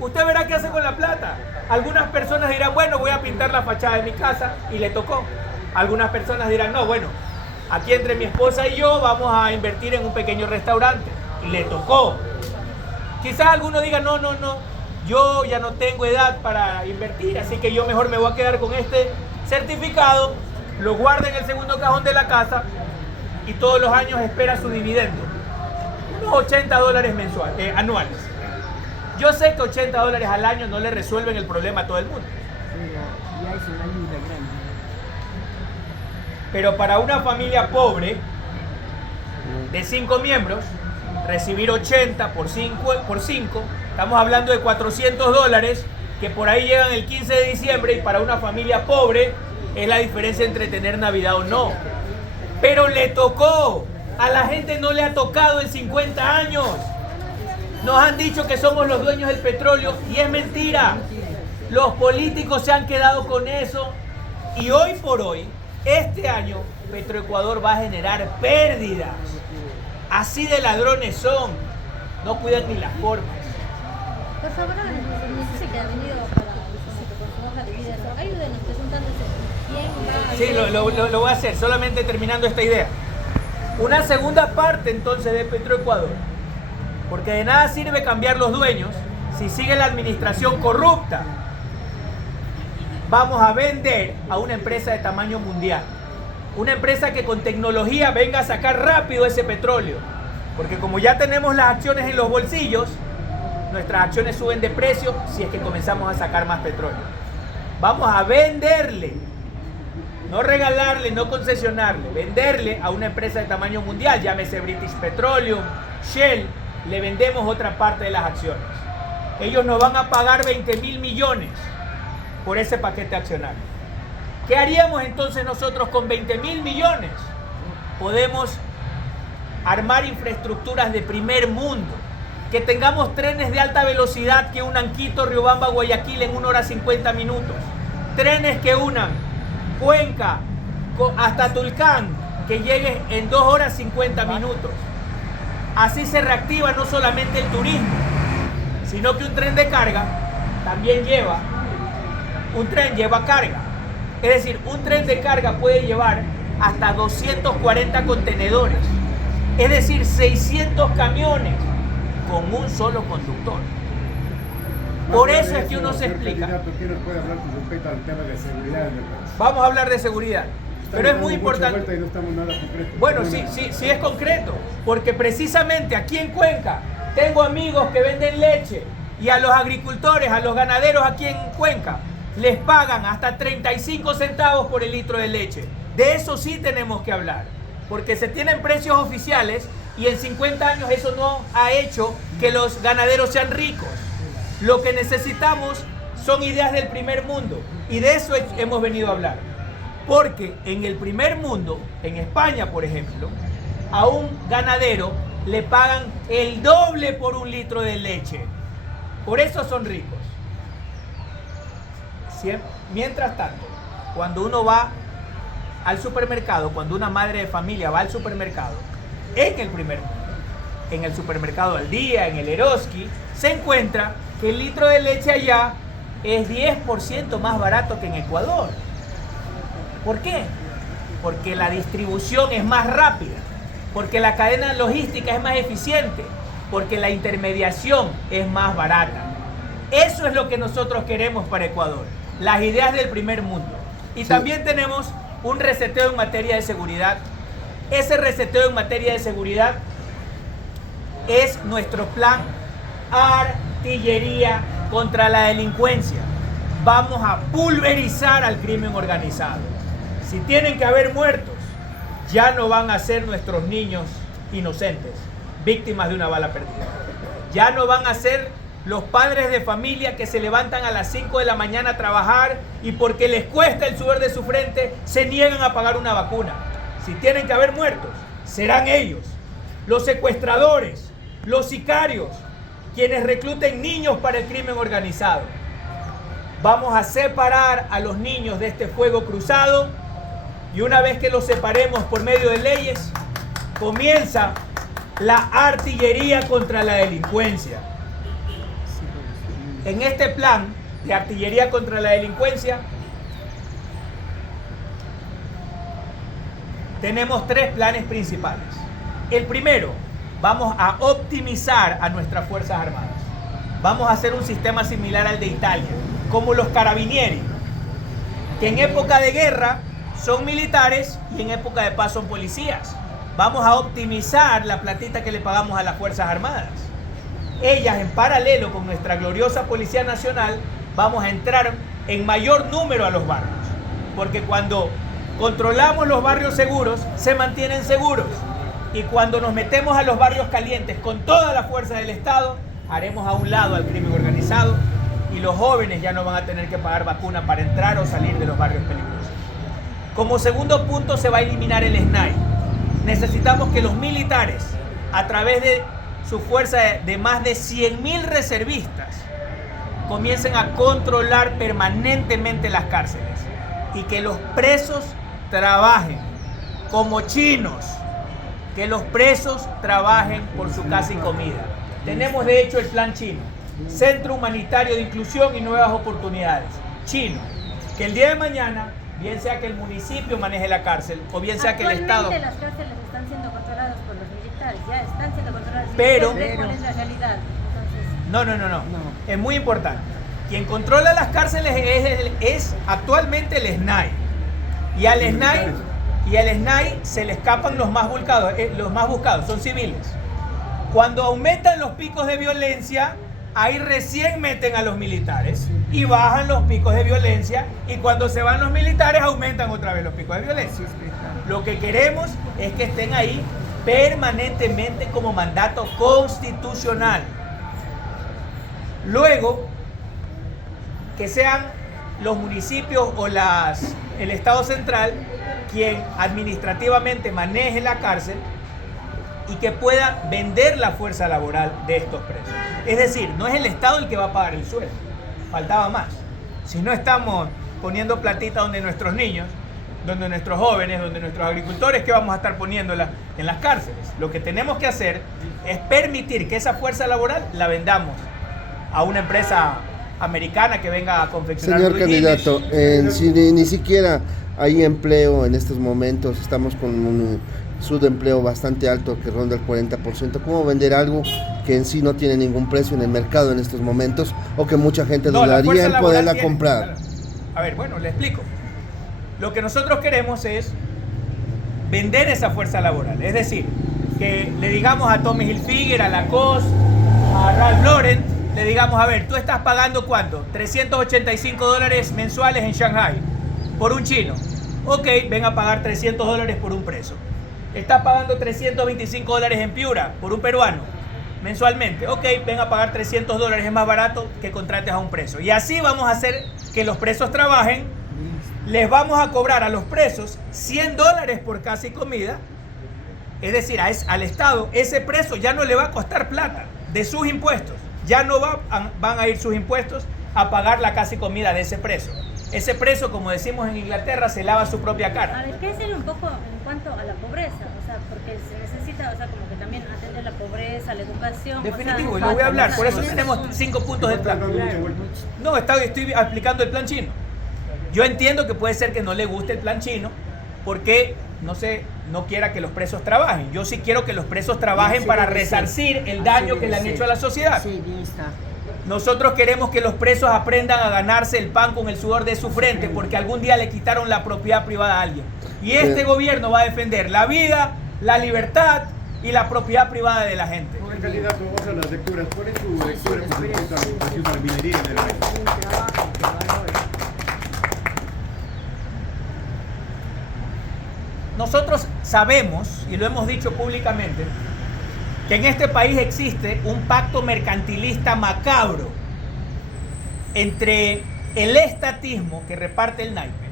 Usted verá qué hace con la plata. Algunas personas dirán, bueno, voy a pintar la fachada de mi casa y le tocó. Algunas personas dirán, no, bueno, aquí entre mi esposa y yo vamos a invertir en un pequeño restaurante y le tocó. Quizás alguno diga, no, yo ya no tengo edad para invertir, así que yo mejor me voy a quedar con este certificado, lo guarda en el segundo cajón de la casa y todos los años espera su dividendo. Unos $80 anuales. Yo sé que $80 al año no le resuelven el problema a todo el mundo. Pero ya es una ayuda grande. Pero para una familia pobre de 5 miembros, recibir 80 por 5, estamos hablando de $400 que por ahí llegan el 15 de diciembre y para una familia pobre es la diferencia entre tener Navidad o no. Pero le tocó, a la gente no le ha tocado en 50 años. Nos han dicho que somos los dueños del petróleo y es mentira. Los políticos se han quedado con eso y hoy por hoy, este año, Petroecuador va a generar pérdidas. Así de ladrones son, no cuidan ni las formas. Por favor, no sé que ha venido para con su hoja de vida, ayúdenos presentándose. ¿Quién va a Sí, lo voy a hacer, solamente terminando esta idea. Una segunda parte entonces de Petroecuador, porque de nada sirve cambiar los dueños si sigue la administración corrupta. Vamos a vender a una empresa de tamaño mundial. Una empresa que con tecnología venga a sacar rápido ese petróleo. Porque como ya tenemos las acciones en los bolsillos, nuestras acciones suben de precio si es que comenzamos a sacar más petróleo. Vamos a venderle, no regalarle, no concesionarle, venderle a una empresa de tamaño mundial, llámese British Petroleum, Shell, le vendemos otra parte de las acciones. Ellos nos van a pagar 20.000 millones por ese paquete accionario. ¿Qué haríamos entonces nosotros con 20.000 millones? Podemos armar infraestructuras de primer mundo, que tengamos trenes de alta velocidad que unan Quito, Riobamba, Guayaquil en 1 hora 50 minutos, trenes que unan Cuenca hasta Tulcán, que lleguen en 2 horas 50 minutos. Así se reactiva no solamente el turismo, sino que un tren de carga también lleva carga. Es decir, un tren de carga puede llevar hasta 240 contenedores, es decir, 600 camiones con un solo conductor. Por eso es que uno se explica. ¿Qué nos puede hablar con respecto al tema de seguridad en el país? Vamos a hablar de seguridad, pero es muy importante. Y no estamos nada concreto. Bueno, sí es concreto, porque precisamente aquí en Cuenca tengo amigos que venden leche y a los agricultores, a los ganaderos aquí en Cuenca, les pagan hasta 35 centavos por el litro de leche. De eso sí tenemos que hablar, porque se tienen precios oficiales y en 50 años eso no ha hecho que los ganaderos sean ricos. Lo que necesitamos son ideas del primer mundo y de eso hemos venido a hablar. Porque en el primer mundo, en España por ejemplo, a un ganadero le pagan el doble por un litro de leche. Por eso son ricos. Mientras tanto, cuando uno va al supermercado, cuando una madre de familia va al supermercado, en el primer mundo, en el supermercado Al Día, en el Eroski, se encuentra que el litro de leche allá es 10% más barato que en Ecuador. ¿Por qué? Porque la distribución es más rápida, porque la cadena logística es más eficiente, porque la intermediación es más barata. Eso es lo que nosotros queremos para Ecuador, las ideas del primer mundo. Y también tenemos un reseteo en materia de seguridad. Ese reseteo en materia de seguridad es nuestro plan Artillería contra la delincuencia. Vamos a pulverizar al crimen organizado. Si tienen que haber muertos, ya no van a ser nuestros niños inocentes, víctimas de una bala perdida. Ya no van a ser los padres de familia que se levantan a las 5 de la mañana a trabajar y porque les cuesta el sudor de su frente, se niegan a pagar una vacuna. Si tienen que haber muertos, serán ellos, los secuestradores, los sicarios, quienes recluten niños para el crimen organizado. Vamos a separar a los niños de este fuego cruzado y una vez que los separemos por medio de leyes, comienza la artillería contra la delincuencia. En este plan de artillería contra la delincuencia tenemos 3 planes principales. El primero, vamos a optimizar a nuestras Fuerzas Armadas. Vamos a hacer un sistema similar al de Italia, como los carabinieri, que en época de guerra son militares y en época de paz son policías. Vamos a optimizar la platita que le pagamos a las Fuerzas Armadas. Ellas, en paralelo con nuestra gloriosa Policía Nacional, vamos a entrar en mayor número a los barrios, porque cuando controlamos los barrios seguros, se mantienen seguros. Y cuando nos metemos a los barrios calientes con toda la fuerza del Estado, haremos a un lado al crimen organizado y los jóvenes ya no van a tener que pagar vacuna para entrar o salir de los barrios peligrosos. Como segundo punto, se va a eliminar el SNAI. Necesitamos que los militares, a través de su fuerza de más de 100.000 reservistas, comiencen a controlar permanentemente las cárceles y que los presos trabajen como chinos, que los presos trabajen por su casa y comida. Tenemos de hecho el plan chino, Centro Humanitario de Inclusión y Nuevas Oportunidades, chino, que el día de mañana, bien sea que el municipio maneje la cárcel o bien sea que el Estado... Actualmente las cárceles están siendo controladas por los militares, ya están siendo controladas. Pero... ¿Cuál es la realidad? Entonces... No. Es muy importante. Quien controla las cárceles es actualmente el SNAI. Y al SNAI se le escapan los más buscados, son civiles. Cuando aumentan los picos de violencia, ahí recién meten a los militares y bajan los picos de violencia, y cuando se van los militares aumentan otra vez los picos de violencia. Lo que queremos es que estén ahí permanentemente como mandato constitucional. Luego, que sean los municipios o el Estado central quien administrativamente maneje la cárcel y que pueda vender la fuerza laboral de estos presos. Es decir, no es el Estado el que va a pagar el sueldo, faltaba más. Si no estamos poniendo platita donde nuestros niños, donde nuestros jóvenes, donde nuestros agricultores, ¿qué vamos a estar poniéndola en las cárceles? Lo que tenemos que hacer es permitir que esa fuerza laboral la vendamos a una empresa americana que venga a confeccionar. Señor candidato, si ni siquiera hay empleo en estos momentos, estamos con un subempleo bastante alto que ronda el 40%. ¿Cómo vender algo que en sí no tiene ningún precio en el mercado en estos momentos o que mucha gente dudaría en poderla comprar? A ver, bueno, le explico. Lo que nosotros queremos es vender esa fuerza laboral, es decir, que le digamos a Tommy Hilfiger, a Lacoste, a Ralph Lauren, le digamos, a ver, tú estás pagando ¿cuánto? $385 mensuales en Shanghai por un chino. Ok, ven a pagar $300 por un preso. Estás pagando $325 en Piura por un peruano mensualmente. Ok, ven a pagar $300, es más barato que contrates a un preso. Y así vamos a hacer que los presos trabajen. Les vamos a cobrar a los presos $100 por casa y comida. Es decir, al Estado ese preso ya no le va a costar plata de sus impuestos. Ya no van a ir sus impuestos a pagar la casa y comida de ese preso. Ese preso, como decimos en Inglaterra, se lava su propia cara. A ver, ¿qué decir un poco en cuanto a la pobreza? O sea, porque se necesita, o sea, como que también atender la pobreza, la educación. Definitivo, o y sea, lo voy a hablar, por eso eso tenemos 5 puntos del plan. No, estoy explicando el plan chino. Yo entiendo que puede ser que no le guste el plan chino porque, no quiera que los presos trabajen. Yo sí quiero que los presos trabajen para resarcir el daño que le han hecho a la sociedad. Sí, bien está. Nosotros queremos que los presos aprendan a ganarse el pan con el sudor de su frente porque algún día le quitaron la propiedad privada a alguien. Y este gobierno va a defender la vida, la libertad y la propiedad privada de la gente. Señor candidato, vamos a las lecturas. ¿Cuál es su lectura con respecto a la educación para minería en el país? Un trabajo que valore. Nosotros sabemos, y lo hemos dicho públicamente, que en este país existe un pacto mercantilista macabro entre el estatismo que reparte el naipe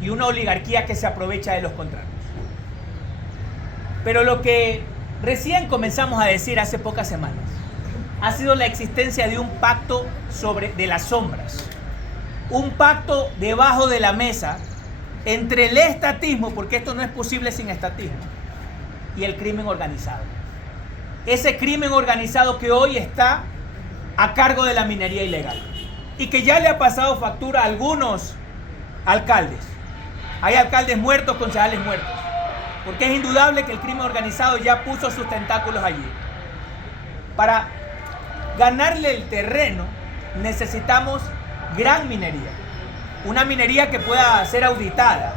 y una oligarquía que se aprovecha de los contratos. Pero lo que recién comenzamos a decir hace pocas semanas ha sido la existencia de un pacto de las sombras, un pacto debajo de la mesa entre el estatismo, porque esto no es posible sin estatismo, y el crimen organizado. Ese crimen organizado que hoy está a cargo de la minería ilegal y que ya le ha pasado factura a algunos alcaldes. Hay alcaldes muertos, concejales muertos, porque es indudable que el crimen organizado ya puso sus tentáculos allí. Para ganarle el terreno necesitamos gran minería, una minería que pueda ser auditada,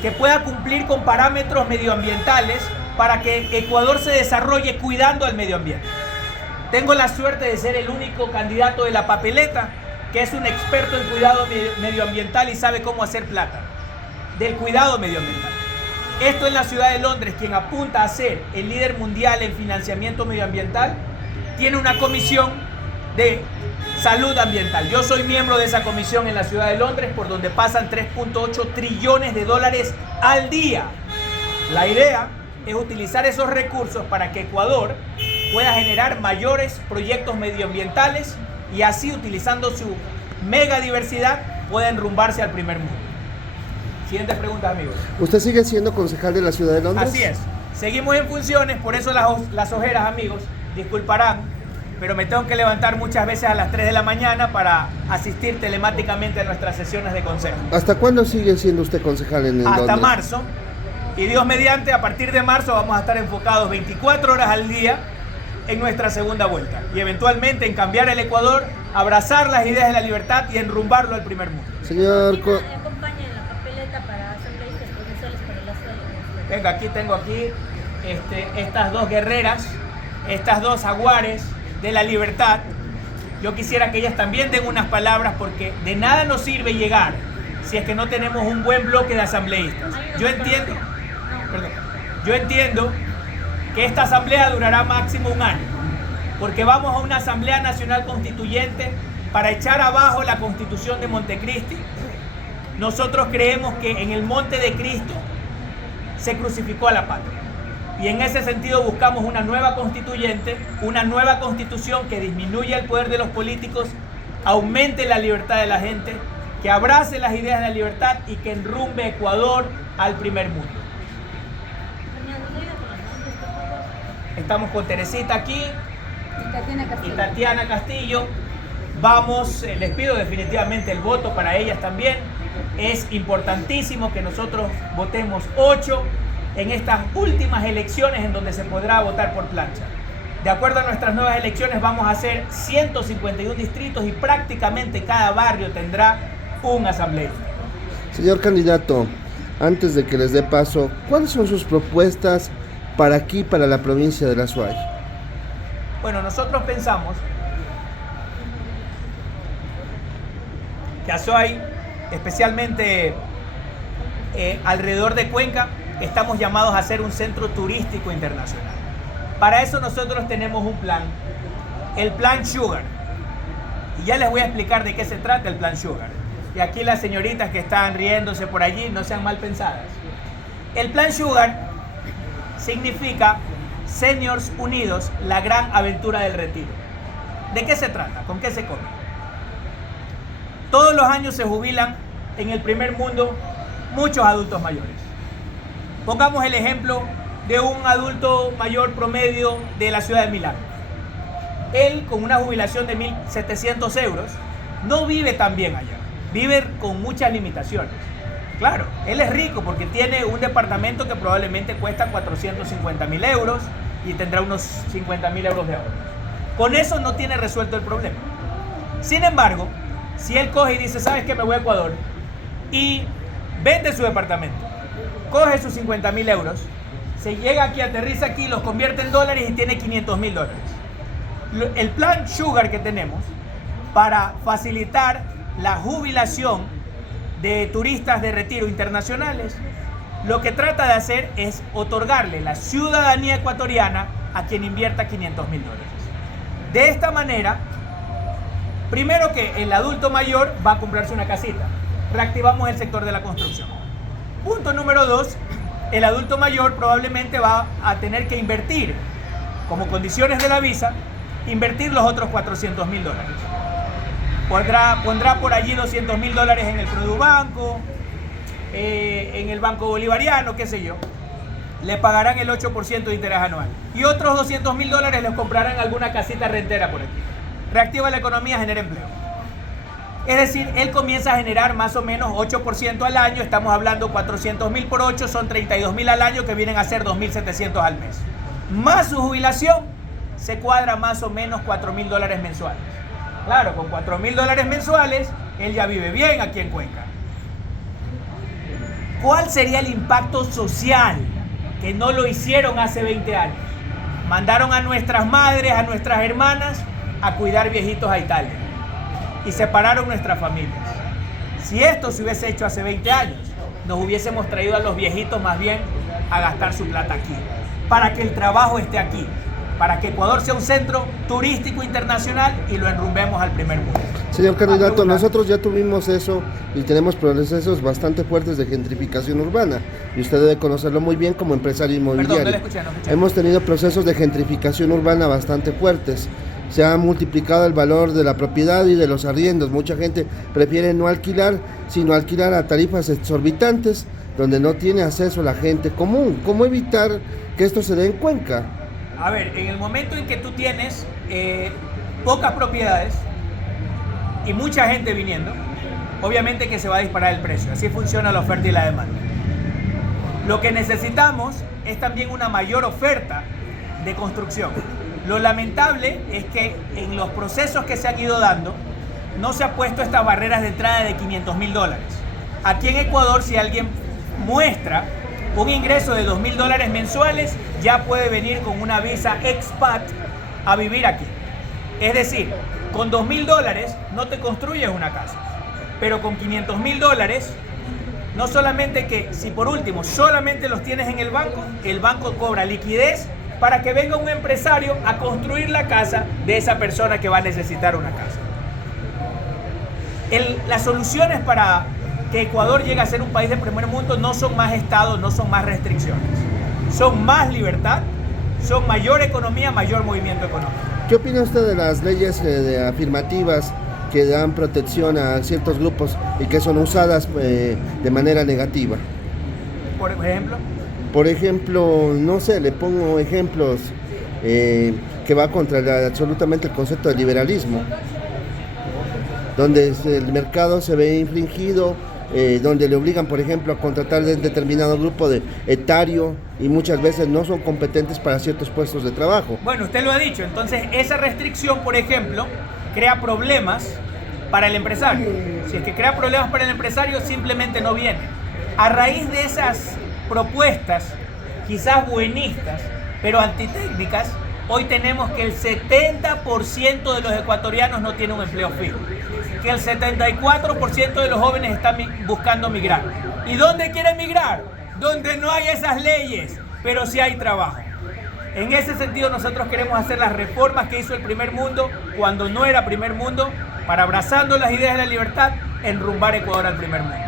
que pueda cumplir con parámetros medioambientales para que Ecuador se desarrolle cuidando al medio ambiente. Tengo la suerte de ser el único candidato de la papeleta que es un experto en cuidado medioambiental y sabe cómo hacer plata del cuidado medioambiental. Esto en la ciudad de Londres, quien apunta a ser el líder mundial en financiamiento medioambiental, tiene una comisión de salud ambiental. Yo soy miembro de esa comisión en la ciudad de Londres, por donde pasan 3.8 trillones de dólares al día. La idea es utilizar esos recursos para que Ecuador pueda generar mayores proyectos medioambientales y así, utilizando su mega diversidad, pueda enrumbarse al primer mundo. Siguientes preguntas, amigos. ¿Usted sigue siendo concejal de la ciudad de Londres? Así es. Seguimos en funciones, por eso las ojeras, amigos. Disculparán, pero me tengo que levantar muchas veces a las 3 de la mañana para asistir telemáticamente a nuestras sesiones de consejo. ¿Hasta cuándo sigue siendo usted concejal en Londres? Hasta marzo. Y Dios mediante, a partir de marzo vamos a estar enfocados 24 horas al día en nuestra segunda vuelta. Y eventualmente en cambiar el Ecuador, abrazar las ideas de la libertad y enrumbarlo al primer mundo. Señor... ¿Quién acompaña en la papeleta para asambleístas provinciales para la ciudad de Londres? Venga, aquí tengo estas dos guerreras, estas dos jaguares de la libertad. Yo quisiera que ellas también den unas palabras, porque de nada nos sirve llegar si es que no tenemos un buen bloque de asambleístas. Yo entiendo que esta asamblea durará máximo un año, porque vamos a una asamblea nacional constituyente para echar abajo la constitución de Montecristi. Nosotros creemos que en el monte de Cristo se crucificó a la patria. Y en ese sentido buscamos una nueva constituyente, una nueva constitución que disminuya el poder de los políticos, aumente la libertad de la gente, que abrace las ideas de la libertad y que enrumbe Ecuador al primer mundo. Estamos con Teresita aquí y Tatiana Castillo. Vamos, les pido definitivamente el voto para ellas también. Es importantísimo que nosotros votemos 8 en estas últimas elecciones en donde se podrá votar por plancha. De acuerdo a nuestras nuevas elecciones vamos a hacer 151 distritos y prácticamente cada barrio tendrá un asambleísta. Señor candidato, antes de que les dé paso, ¿cuáles son sus propuestas para aquí, para la provincia de la Azuay? Bueno, nosotros pensamos que Azuay, especialmente alrededor de Cuenca, estamos llamados a ser un centro turístico internacional. Para eso nosotros tenemos un plan, el Plan Sugar. Y ya les voy a explicar de qué se trata el Plan Sugar. Y aquí las señoritas que están riéndose por allí no sean mal pensadas. El Plan Sugar significa Seniors Unidos, la gran aventura del retiro. ¿De qué se trata? ¿Con qué se come? Todos los años se jubilan en el primer mundo muchos adultos mayores. Pongamos el ejemplo de un adulto mayor promedio de la ciudad de Milán. Él, con una jubilación de 1.700 euros, no vive tan bien allá. Vive con muchas limitaciones. Claro, él es rico porque tiene un departamento que probablemente cuesta 450.000 euros y tendrá unos 50.000 euros de ahorro. Con eso no tiene resuelto el problema. Sin embargo, si él coge y dice, ¿sabes qué? Me voy a Ecuador y vende su departamento, coge sus 50.000 euros, se llega aquí, aterriza aquí, los convierte en dólares y tiene 500.000 dólares. El Plan Sugar que tenemos para facilitar la jubilación de turistas de retiro internacionales, lo que trata de hacer es otorgarle la ciudadanía ecuatoriana a quien invierta 500.000 dólares. De esta manera, primero que el adulto mayor va a comprarse una casita, reactivamos el sector de la construcción. Punto número 2, el adulto mayor probablemente va a tener que invertir, como condiciones de la visa, invertir los otros 400.000 dólares. Pondrá por allí 200.000 dólares en el Produbanco, en el Banco Bolivariano, qué sé yo. Le pagarán el 8% de interés anual. Y otros 200.000 dólares les comprarán alguna casita rentera por aquí. reactiva la economía, genera empleo. Es decir, él comienza a generar más o menos 8% al año, estamos hablando 400.000 por 8, son 32.000 al año, que vienen a ser 2.700 al mes. Más su jubilación, se cuadra más o menos $4.000 mensuales. Claro, con $4.000 mensuales, él ya vive bien aquí en Cuenca. ¿Cuál sería el impacto social que no lo hicieron hace 20 años? Mandaron a nuestras madres, a nuestras hermanas a cuidar viejitos a Italia y separaron nuestras familias. Si esto se hubiese hecho hace 20 años, nos hubiésemos traído a los viejitos más bien a gastar su plata aquí, para que el trabajo esté aquí, para que Ecuador sea un centro turístico internacional y lo enrumbemos al primer mundo. Señor candidato, nosotros ya tuvimos eso y tenemos procesos bastante fuertes de gentrificación urbana y usted debe conocerlo muy bien como empresario inmobiliario. Perdón, no le escuché. Hemos tenido procesos de gentrificación urbana bastante fuertes. Se ha multiplicado el valor de la propiedad y de los arriendos. Mucha gente prefiere no alquilar, sino alquilar a tarifas exorbitantes donde no tiene acceso la gente común. ¿Cómo evitar que esto se dé en Cuenca? A ver, en el momento en que tú tienes pocas propiedades y mucha gente viniendo, obviamente que se va a disparar el precio. Así funciona la oferta y la demanda. Lo que necesitamos es también una mayor oferta de construcción. Lo lamentable es que en los procesos que se han ido dando, no se ha puesto estas barreras de entrada de $500.000. Aquí en Ecuador, si alguien muestra un ingreso de $2.000 mensuales, ya puede venir con una visa expat a vivir aquí. Es decir, con $2.000 no te construyes una casa, pero con $500.000, no solamente que, si por último solamente los tienes en el banco cobra liquidez para que venga un empresario a construir la casa de esa persona que va a necesitar una casa. Las soluciones para que Ecuador llegue a ser un país de primer mundo no son más estados, no son más restricciones. Son más libertad, son mayor economía, mayor movimiento económico. ¿Qué opina usted de las leyes afirmativas que dan protección a ciertos grupos y que son usadas de manera negativa? Por ejemplo, Por ejemplo, no sé, le pongo ejemplos que va contra absolutamente el concepto de liberalismo, donde el mercado se ve infringido, donde le obligan, por ejemplo, a contratar de determinado grupo de etario y muchas veces no son competentes para ciertos puestos de trabajo. Bueno, usted lo ha dicho, entonces esa restricción, por ejemplo, crea problemas para el empresario. Si es que crea problemas para el empresario, simplemente no viene. A raíz de esas propuestas, quizás buenistas, pero antitécnicas, hoy tenemos que el 70% de los ecuatorianos no tiene un empleo fijo, que el 74% de los jóvenes están buscando migrar. ¿Y dónde quieren migrar? Donde no hay esas leyes, pero sí hay trabajo. En ese sentido, nosotros queremos hacer las reformas que hizo el primer mundo cuando no era primer mundo, para, abrazando las ideas de la libertad, enrumbar Ecuador al primer mundo.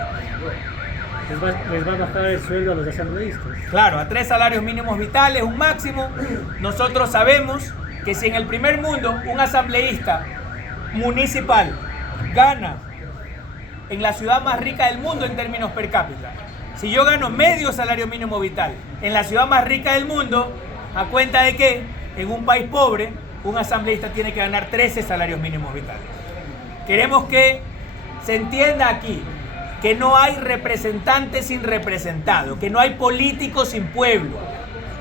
Les va a bajar el sueldo a los asambleístas. Claro, a 3 salarios mínimos vitales, un máximo. Nosotros sabemos que si en el primer mundo un asambleísta municipal gana en la ciudad más rica del mundo en términos per cápita, si yo gano medio salario mínimo vital en la ciudad más rica del mundo, ¿a cuenta de que en un país pobre un asambleísta tiene que ganar 13 salarios mínimos vitales? Queremos que se entienda aquí que no hay representante sin representado, que no hay político sin pueblo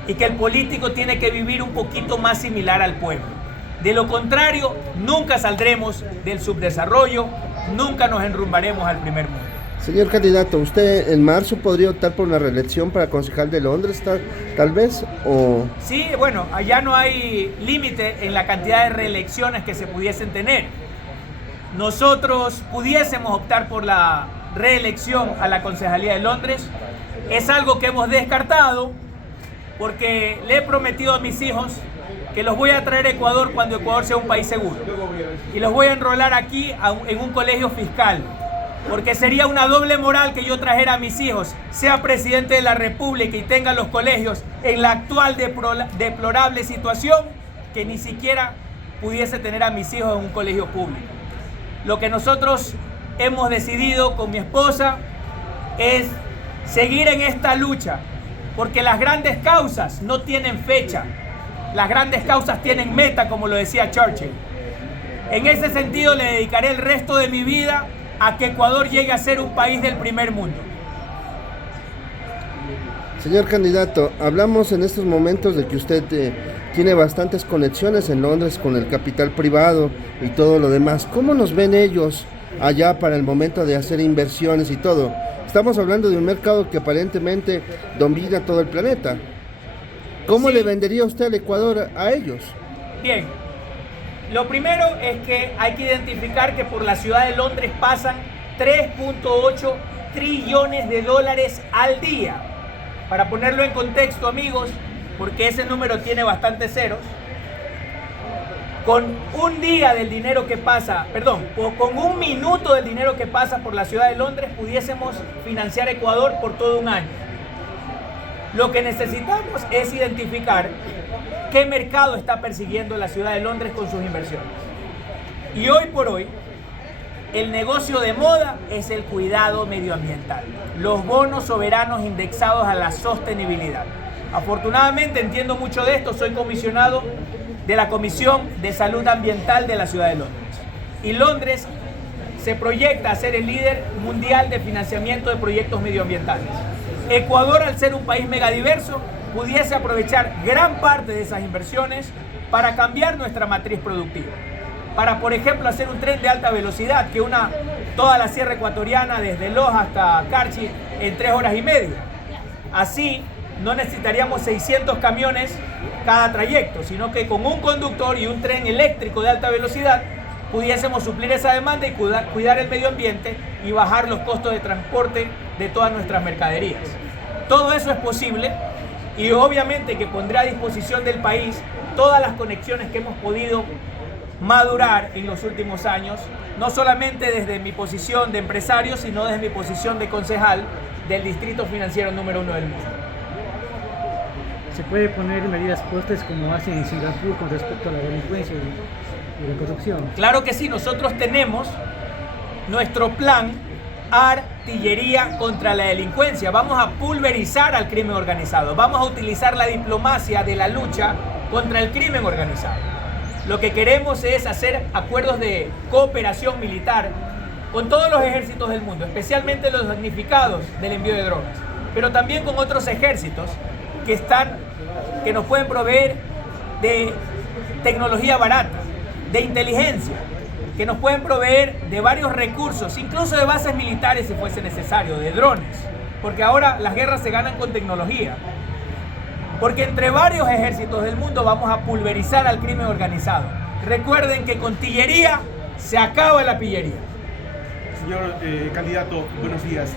y que el político tiene que vivir un poquito más similar al pueblo. De lo contrario, nunca saldremos del subdesarrollo, nunca nos enrumbaremos al primer mundo. Señor candidato, ¿usted en marzo podría optar por una reelección para concejal de Londres, tal vez? ¿O? Sí, bueno, allá no hay límite en la cantidad de reelecciones que se pudiesen tener. Nosotros pudiésemos optar por la reelección a la Concejalía de Londres. Es algo que hemos descartado porque le he prometido a mis hijos que los voy a traer a Ecuador cuando Ecuador sea un país seguro. Y los voy a enrolar aquí en un colegio fiscal, porque sería una doble moral que yo trajera a mis hijos, sea presidente de la República y tenga los colegios en la actual deplorable situación, que ni siquiera pudiese tener a mis hijos en un colegio público. Lo que nosotros hemos decidido con mi esposa es seguir en esta lucha, porque las grandes causas no tienen fecha, las grandes causas tienen meta, como lo decía Churchill. En ese sentido, le dedicaré el resto de mi vida a que Ecuador llegue a ser un país del primer mundo. Señor candidato, hablamos en estos momentos de que usted tiene bastantes conexiones en Londres con el capital privado y todo lo demás. ¿Cómo nos ven ellos allá para el momento de hacer inversiones y todo? Estamos hablando de un mercado que aparentemente domina todo el planeta. ¿Cómo Sí. le vendería usted al Ecuador a ellos? Bien, lo primero es que hay que identificar que por la ciudad de Londres pasan 3.8 trillones de dólares al día. Para ponerlo en contexto, amigos, porque ese número tiene bastantes ceros, con un día del dinero que pasa, perdón, con un minuto del dinero que pasa por la ciudad de Londres, pudiésemos financiar Ecuador por todo un año. Lo que necesitamos es identificar qué mercado está persiguiendo la ciudad de Londres con sus inversiones. Y hoy por hoy, el negocio de moda es el cuidado medioambiental, los bonos soberanos indexados a la sostenibilidad. Afortunadamente entiendo mucho de esto, soy comisionado de la Comisión de Salud Ambiental de la ciudad de Londres. Y Londres se proyecta a ser el líder mundial de financiamiento de proyectos medioambientales. Ecuador, al ser un país megadiverso, pudiese aprovechar gran parte de esas inversiones para cambiar nuestra matriz productiva. Para, por ejemplo, hacer un tren de alta velocidad que una toda la sierra ecuatoriana desde Loja hasta Carchi en 3 horas y media. Así, no necesitaríamos 600 camiones cada trayecto, sino que con un conductor y un tren eléctrico de alta velocidad pudiésemos suplir esa demanda y cuidar el medio ambiente y bajar los costos de transporte de todas nuestras mercaderías. Todo eso es posible y obviamente que pondré a disposición del país todas las conexiones que hemos podido madurar en los últimos años, no solamente desde mi posición de empresario, sino desde mi posición de concejal del distrito financiero número 1 del mundo. ¿Se puede poner medidas fuertes como hacen en Singapur con respecto a la delincuencia y la corrupción? Claro que sí, nosotros tenemos nuestro plan Artillería contra la delincuencia. Vamos a pulverizar al crimen organizado, vamos a utilizar la diplomacia de la lucha contra el crimen organizado. Lo que queremos es hacer acuerdos de cooperación militar con todos los ejércitos del mundo, especialmente los damnificados del envío de drogas, pero también con otros ejércitos que nos pueden proveer de tecnología barata, de inteligencia, que nos pueden proveer de varios recursos, incluso de bases militares si fuese necesario, de drones, porque ahora las guerras se ganan con tecnología. Porque entre varios ejércitos del mundo vamos a pulverizar al crimen organizado. Recuerden que con tillería se acaba la pillería. Señor candidato, buenos días.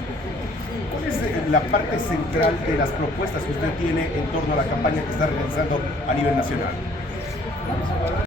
¿Cuál es la parte central de las propuestas que usted tiene en torno a la campaña que está realizando a nivel nacional?